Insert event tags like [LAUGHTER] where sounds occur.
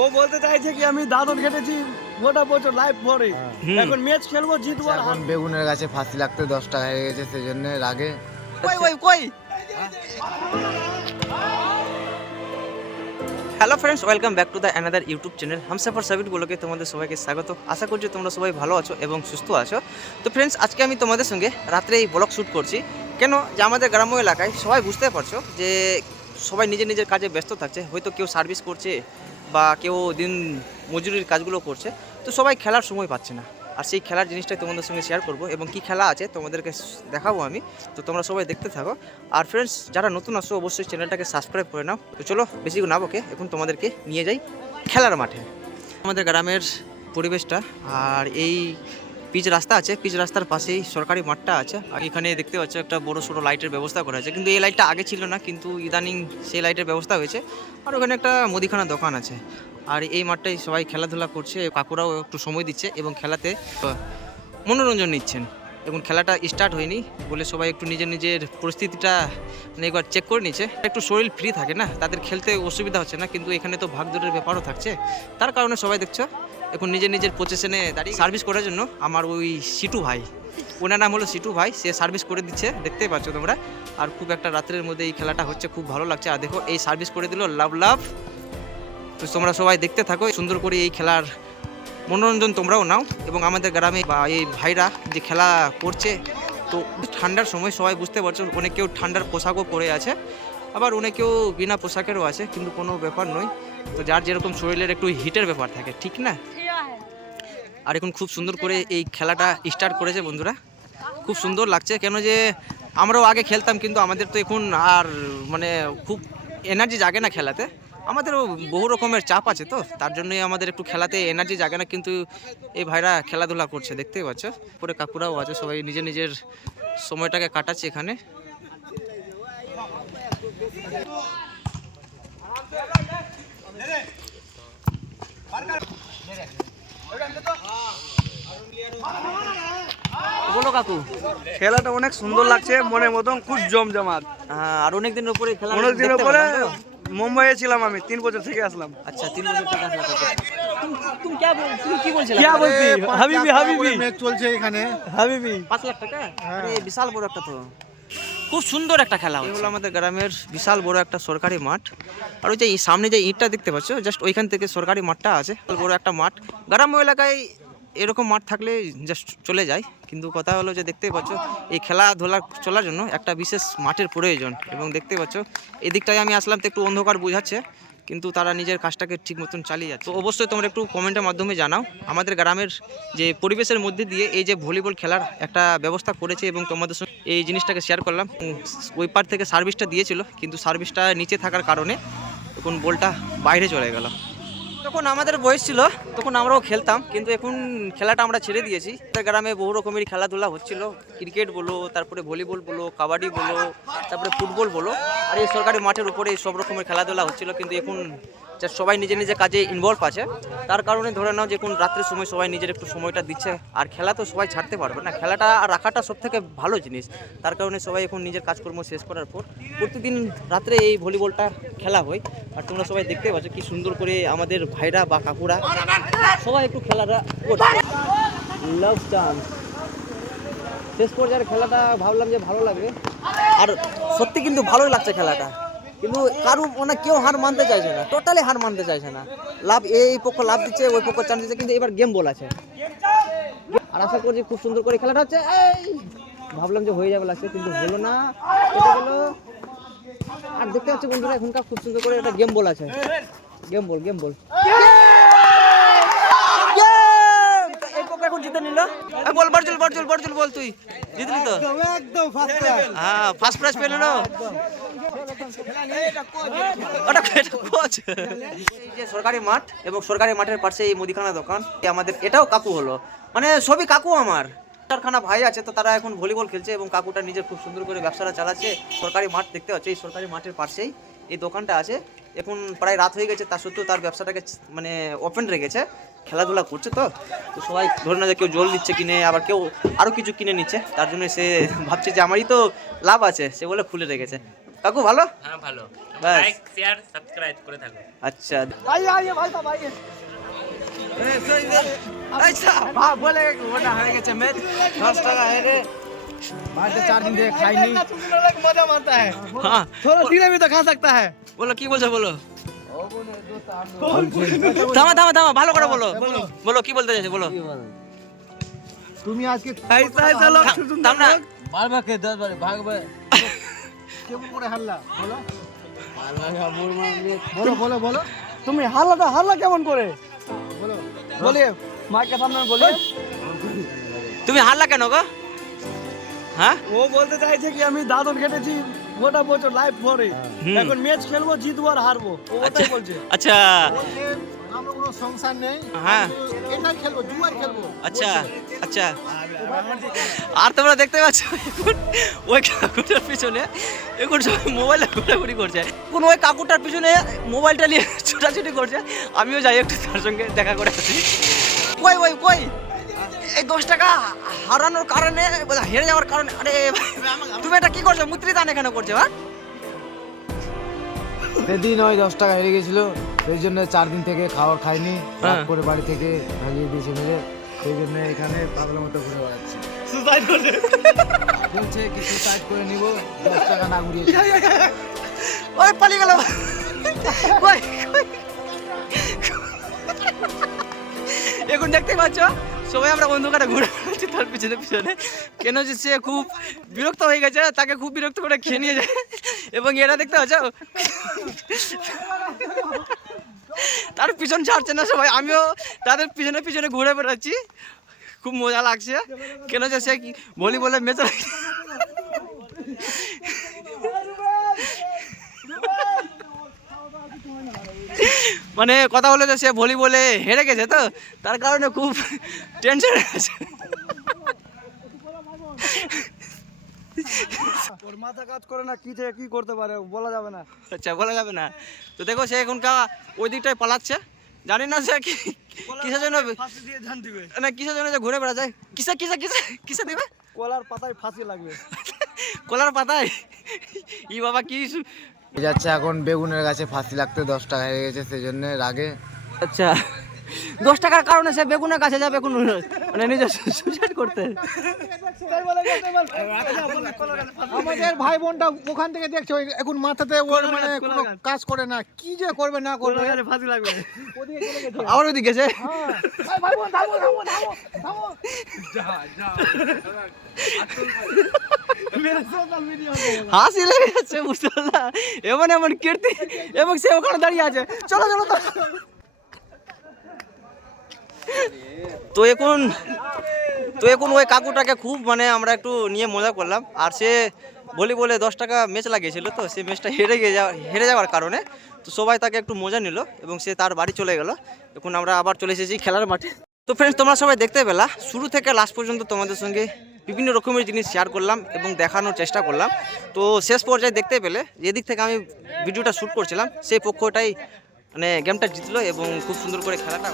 ও বলতে চাইছে কি আমি দাদন খেটেছি গোটা বছর লাইফ পরে এখন ম্যাচ খেলব জিতবো এখন বেগুনের গাছে ফাঁসি লাগতে দশ টাকা হয়ে গেছে সেই জন্য রাগে। কই ওই কই? Hello friends welcome back to the another YouTube channel Humsafar সাবিট বলোকে তোমাদের সবাইকে স্বাগত। আশা করছি তোমরা সবাই ভালো আছো এবং সুস্থ আছো। তো ফ্রেন্ডস আজকে আমি তোমাদের সঙ্গে রাত্রে এই ব্লগ শ্যুট করছি। কেন? যে আমাদের গ্রাম্য এলাকায় সবাই বুঝতে পারছ যে সবাই নিজের নিজের কাজে ব্যস্ত থাকছে হয়তো কেউ সার্ভিস করছে বা কেউ দিন মজুরির কাজগুলো করছে, তো সবাই খেলার সময় পাচ্ছে না। আর সেই খেলার জিনিসটাই তোমাদের সঙ্গে শেয়ার করব এবং কি খেলা আছে তোমাদেরকে দেখাবো আমি। তো তোমরা সবাই দেখতে থাকো। আর ফ্রেন্ডস যারা নতুন আসো অবশ্যই চ্যানেলটাকে সাবস্ক্রাইব করে নাও। তো চলো, বেশি না বকে, এখন তোমাদেরকে নিয়ে যাই খেলার মাঠে। আমাদের গ্রামের পরিবেশটা আর এই পিচ রাস্তা আছে, পিচ রাস্তার পাশেই সরকারি মাঠটা আছে। আর এখানে দেখতে পাচ্ছ একটা বড় সড়ো লাইটের ব্যবস্থা করা আছে। কিন্তু এই লাইটটা আগে ছিল না, কিন্তু ইদানিং সেই লাইটের ব্যবস্থা হয়েছে। আর ওখানে একটা মুদিখানা দোকান আছে। আর এই মাঠটাই সবাই খেলাধুলা করছে, কাকুরাও একটু সময় দিচ্ছে এবং খেলাতে মনোরঞ্জন নিচ্ছেন। এখন খেলাটা স্টার্ট হয়নি বলে সবাই একটু নিজের নিজের পরিস্থিতিটা মানে একবার চেক করে নিচ্ছে। একটু শরীর ফ্রি থাকে না, তাদের খেলতে অসুবিধা হচ্ছে না, কিন্তু এখানে তো ভাগদৌড়ের ব্যাপারও থাকছে। তার কারণে সবাই দেখছ এখন নিজের নিজের পজিশনে দাঁড়িয়ে সার্ভিস করার জন্য আমার ওই সিটু ভাই। ওনার নাম হলো সিটু ভাই, সে সার্ভিস করে দিচ্ছে, দেখতেই পাচ্ছ তোমরা। আর খুব একটা রাত্রের মধ্যে এই খেলাটা হচ্ছে খুব ভালো লাগছে। আর দেখো, এই সার্ভিস করে দিল লাভ লাভ। তো তোমরা সবাই দেখতে থাকো, সুন্দর করে এই খেলার মনোরঞ্জন তোমরাও নাও। এবং আমাদের গ্রামে বা এই ভাইরা যে খেলা করছে, তো ঠান্ডার সময় সবাই বুঝতে পারছ, অনেক কেউ ঠান্ডার পোশাকও পরে আছে। আবার অনেকেও বিনা পোশাকেরও আছে, কিন্তু কোনো ব্যাপার নয়। তো যার যেরকম শরীরের একটু হিটের ব্যাপার থাকে, ঠিক না? আর এখন খুব সুন্দর করে এই খেলাটা স্টার্ট করেছে বন্ধুরা। খুব সুন্দর লাগছে, কেন যে আমরাও আগে খেলতাম, কিন্তু আমাদের তো এখন আর মানে খুব এনার্জি জাগে না খেলাতে। আমাদেরও বহু রকমের চাপ আছে তো, তার জন্যই আমাদের একটু খেলাতে এনার্জি জাগে না, কিন্তু এই ভাইরা খেলাধুলা করছে, দেখতেই পাচ্ছ। পরে কাকুরাও আছে, সবাই নিজের নিজের সময়টাকে কাটাচ্ছে এখানে। বলো কাকু। খেলাটা অনেক সুন্দর লাগছে মনের মতন খুব জমজমাট। হ্যাঁ আর অনেকদিন উপরে খেলা অনেকদিন উপরে মুম্বাইয়ে ছিলাম আমি তিন বছর থেকে আসলাম। আচ্ছা তিন বছর থেকে আসলাম আচ্ছা, আচ্ছা। তুমি কি তুমি চলছে এখানে। হাবিবি। বিশাল বড় একটা তো। খুব সুন্দর একটা খেলা হলো আমাদের গ্রামের বিশাল বড় একটা সরকারি মাঠ। আর ওই যে এই সামনে যে ইটটা দেখতে পাচ্ছ জাস্ট ওইখান থেকে সরকারি মাঠটা আছে। বড় একটা মাঠ। গ্রাম্য এলাকায় এরকম মাঠ থাকলে জাস্ট চলে যায়। কিন্তু কথা হলো যে দেখতে পাচ্ছ এই খেলাধুলা চলার জন্য একটা বিশেষ মাঠের প্রয়োজন। এবং দেখতে পাচ্ছ এদিকটায় আমি আসলাম তো একটু অন্ধকার বোঝাচ্ছে। কিন্তু তারা নিজের কাজটাকে ঠিক মতন চালিয়ে যাচ্ছে। তো অবশ্যই তোমরা একটু কমেন্টের মাধ্যমে জানাও। আমাদের গ্রামের যে পরিবেশের মধ্যে দিয়ে এই যে ভলিবল খেলার একটা ব্যবস্থা করেছে এবং তোমাদের সঙ্গে এই জিনিসটাকে শেয়ার করলাম। ওই পার থেকে সার্ভিসটা দিয়েছিল, কিন্তু সার্ভিসটা নিচে থাকার কারণে এখন বলটা বাইরে চলে গেল। যখন আমাদের বয়স ছিল, তখন আমরাও খেলতাম, কিন্তু এখন খেলাটা আমরা ছেড়ে দিয়েছি। গ্রামে বহু রকমের খেলাধুলা হচ্ছিল। ক্রিকেট বলো, তারপরে ভলিবল বলো, কাবাডি বলো, তারপরে ফুটবল বলো। আর এই সরকারি মাঠের উপরে সব রকমের খেলাধুলা হচ্ছিল, কিন্তু এখন যা সবাই নিজের নিজের কাজে ইনভলভ আছে। তার কারণে ধরে নাও যে কোন রাত্রের সময় সবাই নিজের একটু সময়টা দিচ্ছে। আর খেলা তো সবাই ছাড়তে পারবে না। খেলাটা আর রাখাটা সব থেকে ভালো জিনিস। তার কারণে সবাই এখন নিজের কাজকর্ম শেষ করার পর প্রতিদিন রাত্রে এই ভলিবলটা খেলা হয়। আর তোমরা সবাই দেখতে পাচ্ছ কি সুন্দর করে আমাদের ভাইরা বা কাকুরা সবাই একটু খেলাটা করছে। লাভ চান্স শেষ পর্যায়ের খেলাটা ভাবলাম যে ভালো লাগবে। আর সত্যি কিন্তু ভালোই লাগছে খেলাটা। কিন্তু কারও মানে কেউ হার মানতে চাইছে না টোটালি হার মানতে চাইছে না। লাভ এই পক্ষ লাভ দিচ্ছে, ওই পক্ষ চান দিচ্ছে, কিন্তু এবার গেম বল আছে। আর আশা করছি খুব সুন্দর করে খেলাটা হচ্ছে। এই, ভাবলাম যে হয়ে যাবে লাগছে কিন্তু হলো না। এটা হলো, আর দেখতে পাচ্ছি বন্ধুরা, এখনকার খুব সুন্দর করে একটা গেম বল আছে। গেম বল গেম বল এই পক্ষ এখন জিতে নিল এই বর্জল বর্জল বল তুই। জিতলি তো? একদম ফার্স্ট হ্যাঁ ফার্স্ট প্রাইজ পেলে না ওটা কোচ? যে সরকারি মাঠ এবং সরকারি মাঠের পাশে এই মুদিখানা দোকান আমাদের এটাও কাকু হলো। মানে সবই কাকু আমার। চারখানা ভাই আছে তো তারা এখন ভলিবল খেলছে এবং কাকুটা নিজের খুব সুন্দর করে ব্যবসাটা চালাচ্ছে। সরকারি মাঠ দেখতে পাচ্ছে এই সরকারি মাঠের পাশেই এই দোকানটা আছে। এখন প্রায় রাত হয়ে গেছে তা সত্ত্বেও তার ব্যবসাটাকে মানে ওপেন রেখেছে। খেলাধুলা করছে তো তো সবাই ধরে না যে কেউ জল দিচ্ছে কিনে আবার কেউ আরও কিছু কিনে নিচ্ছে তার জন্য সে ভাবছে যে আমারই তো লাভ আছে সে বলে খুলে রেখেছে কাকু ভালো হ্যাঁ ভালো ব্যাস। লাইক শেয়ার সাবস্ক্রাইব করে থাকো আচ্ছা आइए आइए भाई साहब आइए আচ্ছা ভা বলে ওটা হয়ে গেছে ম্যাচ দশ টাকা হেরে বাড়িতে চার দিন থেকে খাইনি मजा मारता है হ্যাঁ थोड़ा धीरे भी तो खा सकता है বলো কি বলছো বলো থামা থামা থামা ভালো করে বলো। বলো কি বলতে চাইছো বলো। তুমি আজকে ভাগবে [LAUGHS] কেমন করে হাল্লা? বলো। হাল্লা কেমন করে? তুমি হাল্লা কেন গো? হ্যাঁ? ও বলতে চাইছে কি আমি দাদন খেটেছি। গোটা বছর লাইভ পরে এখন ম্যাচ খেলব জিতবো আর হারবো। ও ওটাই বলছে। আচ্ছা। বলছে আমরা কোনো সংসার নেই হ্যাঁ। এটাই খেলব খেলব। আচ্ছা আচ্ছা। [LAUGHS] আর তোমরা দেখতে পাচ্ছ এখন ওই কাকুটার পিছনে এখন সবাই মোবাইলে ঘোরাঘুরি করছে। এখন ওই কাকুটার পিছনে মোবাইলটা নিয়ে [LAUGHS] ছোটাছুটি করছে। আমিও যাই একটু তার সঙ্গে দেখা করে আসি। কই ওই কই? এই দশ টাকা হারানোর কারণে হেরে যাওয়ার কারণে। আরে তুমি এটা কি করছ? মুত্রি দান এখানে করছ হ্যাঁ? সেদিন ওই দশ টাকা হেরে গেছিল সেই জন্য চার দিন থেকে খাওয়া খাইনি হ্যাঁ। করে বাড়ি থেকে ভাগিয়ে দিয়েছে মেরে সেই জন্য এখানে পাগলের মতো ঘুরে বেড়াচ্ছি। সুসাইড করছে। বলছে কি সুসাইড করে নিব দশ টাকা না ঘুরিয়ে ওই পালিয়ে গেল? এখন দেখতে পাচ্ছ? সবাই আমরা অন্ধকারে ঘুরে বেড়াচ্ছি, তার পিছনে পিছনে। কেন যে সে খুব বিরক্ত হয়ে গেছে, তাকে খুব বিরক্ত করে খেয়ে নিয়ে যায়। এবং এরা দেখতে পাচ্ছ, তার পিছন ছাড়ছে না সবাই, আমিও তাদের পিছনে পিছনে ঘুরে বেড়াচ্ছি। খুব মজা লাগছে। কেন যে সে কি বলি বলে মেচা মানে কথা হলো যে সে ভলি বলে হেরে গেছে তো তার কারণে খুব টেনশন আছে। ওর মাথা কাজ করে না কি থেকে কি করতে পারে বলা যাবে না। আচ্ছা বলা যাবে না। তো দেখো সে এখনকার ওই দিকটায় পালাচ্ছে। জানি না সে কি কিসের জন্য না কিসের জন্য যে ঘুরে বেড়াচ্ছে? কিসে কিসে কিসে কিসে দিবে? কলার পাতায় ফাঁসি লাগবে। কলার পাতায়? ই বাবা কি যাচ্ছে এখন বেগুনের গাছে ফাঁসি লাগতে দশ টাকা হয়ে গেছে সেই জন্য রাগে। আচ্ছা দশ টাকার কারণে সে বেগুনের কাছে যাবে কোন মানে নিজের সুইসাইড করতে? আমাদের ভাই বোনটা ওখান থেকে দেখছ ওই এখন মাথাতে ওর মানে কোনো কাজ করে না কি যে করবে না করবে। ফাঁসি লাগবে। আবার ওইদিকে গেছে? ভাই বোন থামো থামো থামো থামো। [LAUGHS] হাসি লেগে যাচ্ছে এমন এমন কীর্তি, এবং সে ওখানে দাঁড়িয়ে আছে। চলো চলো তো তো এখন তো এখন ওই কাকুটাকে খুব মানে আমরা একটু নিয়ে মজা করলাম। আর সে বলি বলে দশ টাকা ম্যাচ লাগিয়েছিল তো, সে ম্যাচটা হেরে গিয়ে যাওয়া হেরে যাওয়ার কারণে। তো সবাই তাকে একটু মজা নিল, এবং সে তার বাড়ি চলে গেল। এখন আমরা আবার চলে এসেছি খেলার মাঠে। তো ফ্রেন্ডস তোমরা সবাই দেখতে পেলা। শুরু থেকে লাস্ট পর্যন্ত তোমাদের সঙ্গে বিভিন্ন রকমের জিনিস শেয়ার করলাম এবং দেখানোর চেষ্টা করলাম তো শেষ পর্যায়ে দেখতে পেলে যেদিক থেকে আমি ভিডিওটা শ্যুট করছিলাম, সেই পক্ষটাই মানে গেমটা জিতলো এবং খুব সুন্দর করে খেলাটা।